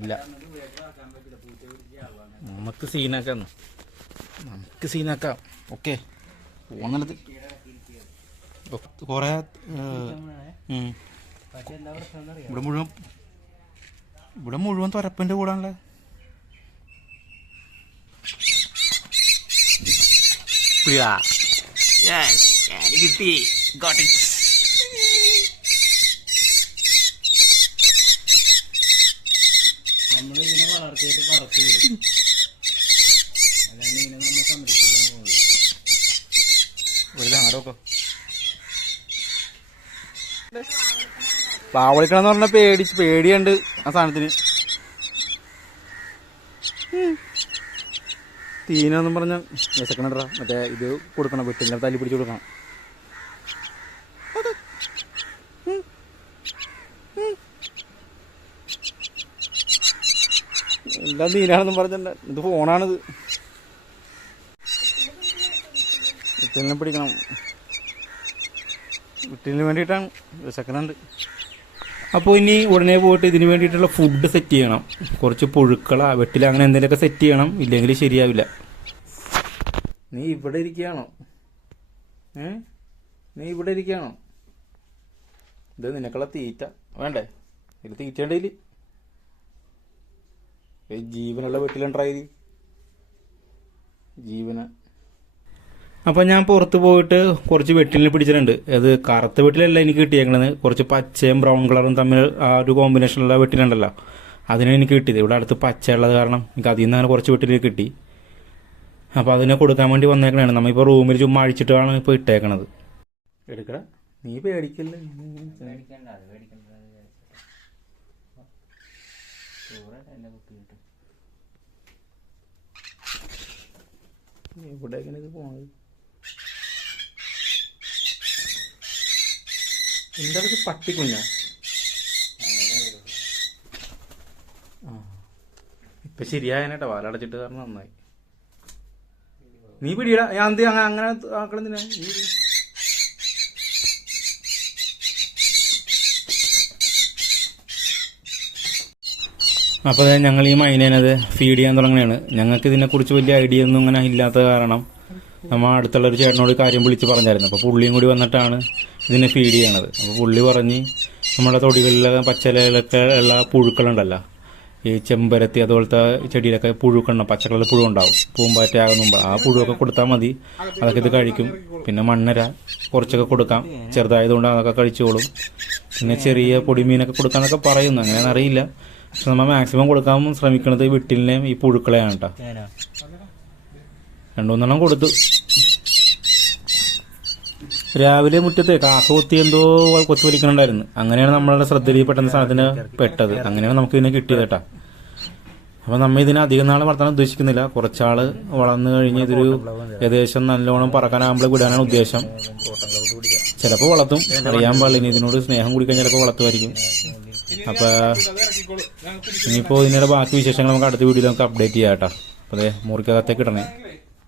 ഇല്ല, നമുക്ക് സീനാക്കാം, ഓക്കെ. പോന്നല്ലത് കൊറേ ഇവിടെ മുഴുവൻ തുരപ്പൻ്റെ കൂടാണല്ലേ. കിട്ടി, നമ്മളിതിനെ വളർത്തിയിട്ട് പറത്തി വിടും, അല്ലാണ്ട് ഇതിനെ നമ്മൾ സംരക്ഷിക്കാൻ പോകില്ല. ഒരു പാവളിക്കണമെന്ന് പറഞ്ഞാൽ പേടിയുണ്ട് ആ സാധനത്തിന്. തീനൊന്നും പറഞ്ഞ വിശക്കണടാ, മറ്റേ ഇത് കൊടുക്കണം, വെട്ടില്ല തല്ലി പിടിച്ച് കൊടുക്കണം. എല്ലാം തീനാണെന്നും പറഞ്ഞിട്ടുണ്ട്. ഇത് ഫോണാണിത്, വിട്ടിലിനെ പിടിക്കണം. വിട്ടിലിന് വേണ്ടിയിട്ടാണ്, വിശക്കണുണ്ട്. അപ്പോൾ ഇനി ഉടനെ പോയിട്ട് ഇതിന് വേണ്ടിയിട്ടുള്ള ഫുഡ് സെറ്റ് ചെയ്യണം. കുറച്ച് പുഴുക്കള വെട്ടില അങ്ങനെ എന്തെങ്കിലുമൊക്കെ സെറ്റ് ചെയ്യണം, ഇല്ലെങ്കിൽ ശരിയാവില്ല. നീ ഇവിടെ ഇരിക്കുകയാണോ? നീ ഇവിടെ ഇരിക്കുകയാണോ? ഇത് നിനക്കുള്ള തീറ്റ വേണ്ടേ? ഇത് തീറ്റേണ്ടതിൽ ജീവനുള്ള വെട്ടിലുണ്ടായി ജീവന. അപ്പം ഞാൻ പുറത്ത് പോയിട്ട് കുറച്ച് വെട്ടിലിനെ പിടിച്ചിട്ടുണ്ട്. അത് കറുത്ത വെട്ടിലല്ല എനിക്ക് കിട്ടിയേക്കണത്, കുറച്ച് പച്ചയും ബ്രൗൺ കളറും തമ്മിൽ ആ ഒരു കോമ്പിനേഷനുള്ള വെട്ടിലുണ്ടല്ലോ, അതിനാണ് എനിക്ക് കിട്ടിയത്. ഇവിടെ അടുത്ത് പച്ചയുള്ളത് കാരണം എനിക്ക് അതിൽ നിന്ന് അങ്ങനെ കുറച്ച് വെട്ടിൽ കിട്ടി. അപ്പോൾ അതിനെ കൊടുക്കാൻ വേണ്ടി വന്നേക്കണതാണ്. നമ്മളിപ്പോൾ റൂമിൽ ചുമ്മാ അഴിച്ചിട്ടാണ് ഇപ്പോൾ ഇട്ടേക്കണത്. എടുക്കട, നീ പേടിക്കല്ലേ. ഇവിടെ എങ്ങനെ ഇത് പോണത്? എന്താ പട്ടിക്കുഞ്ഞാ? ഇപ്പൊ ശരിയായനേട്ടാ, വാലടച്ചിട്ട് കാരണം നന്നായി. നീ പിടിയടാ, ഞാൻ എന്ത് അങ്ങനെ ആക്കണെന്തിനാ? അപ്പോൾ ഞങ്ങൾ ഈ മൈനേനത് ഫീഡ് ചെയ്യാൻ തുടങ്ങുകയാണ്. ഞങ്ങൾക്ക് ഇതിനെക്കുറിച്ച് വലിയ ഐഡിയ ഒന്നും ഇങ്ങനെ ഇല്ലാത്ത കാരണം നമ്മൾ അടുത്തുള്ളൊരു ചേട്ടനോട് കാര്യം വിളിച്ച് പറഞ്ഞായിരുന്നു. അപ്പോൾ പുള്ളിയും കൂടി വന്നിട്ടാണ് ഇതിനെ ഫീഡ് ചെയ്യണത്. അപ്പോൾ പുള്ളി പറഞ്ഞ് നമ്മുടെ തൊടികളിലെ പച്ചിലയിലൊക്കെ ഉള്ള പുഴുക്കളുണ്ടല്ലോ, ഈ ചെമ്പരത്തി അതുപോലത്തെ ചെടിയിലൊക്കെ പുഴുക്കണം, പച്ചക്കളറിൽ പുഴു ഉണ്ടാവും, പൂമ്പാറ്റ ആകുന്ന ആ പുഴുവൊക്കെ കൊടുത്താൽ മതി, അതൊക്കെ ഇത് കഴിക്കും. പിന്നെ മണ്ണര കുറച്ചൊക്കെ കൊടുക്കാം, ചെറുതായതുകൊണ്ട് അതൊക്കെ കഴിച്ചോളും. പിന്നെ ചെറിയ പൊടിമീനൊക്കെ കൊടുക്കാന്നൊക്കെ പറയുന്നു, അങ്ങനെയാണെന്ന് അറിയില്ല. പക്ഷെ നമ്മൾ മാക്സിമം കൊടുക്കാൻ ശ്രമിക്കുന്നത് വിട്ടിലിനെയും ഈ പുഴുക്കളെയാണ് കേട്ടോ. 2-3 കൊടുത്തു. രാവിലെ മുറ്റത്ത് കാക്ക കൊത്തി എന്തോ കൊത്തി വലിക്കണുണ്ടായിരുന്നു. അങ്ങനെയാണ് നമ്മളുടെ ശ്രദ്ധയിൽ പെട്ടെന്ന് സാധനത്തിന് പെട്ടത്. അങ്ങനെയാണ് നമുക്ക് ഇതിനെ കിട്ടിയത് കേട്ടോ. അപ്പോൾ നമ്മൾ ഇതിനെ അധികം നാൾ വളർത്താൻ ഉദ്ദേശിക്കുന്നില്ല. കുറച്ചാൾ വളർന്നു കഴിഞ്ഞ് ഇതൊരു ഏകദേശം നല്ലോണം പറക്കാനാകുമ്പോൾ വിടാനാണ് ഉദ്ദേശം. ചിലപ്പോൾ വളർത്തും, അറിയാൻ പാടില്ല. ഇനി ഇതിനോട് സ്നേഹം കൂടി കഴിഞ്ഞാൽ ചിലപ്പോൾ വളർത്തുമായിരിക്കും. അപ്പോൾ ഇനിയിപ്പോൾ ഇതിൻ്റെ ബാക്കി വിശേഷങ്ങൾ നമുക്ക് അടുത്ത വീഡിയോയിൽ നമുക്ക് അപ്ഡേറ്റ് ചെയ്യാം കേട്ടോ. അപ്പോൾ അതെ മുറിക്കകത്തേക്ക് ഇടണേ.